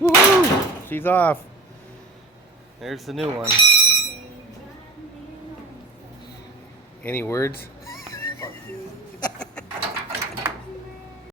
Woohoo! She's off. There's the new one. Any words?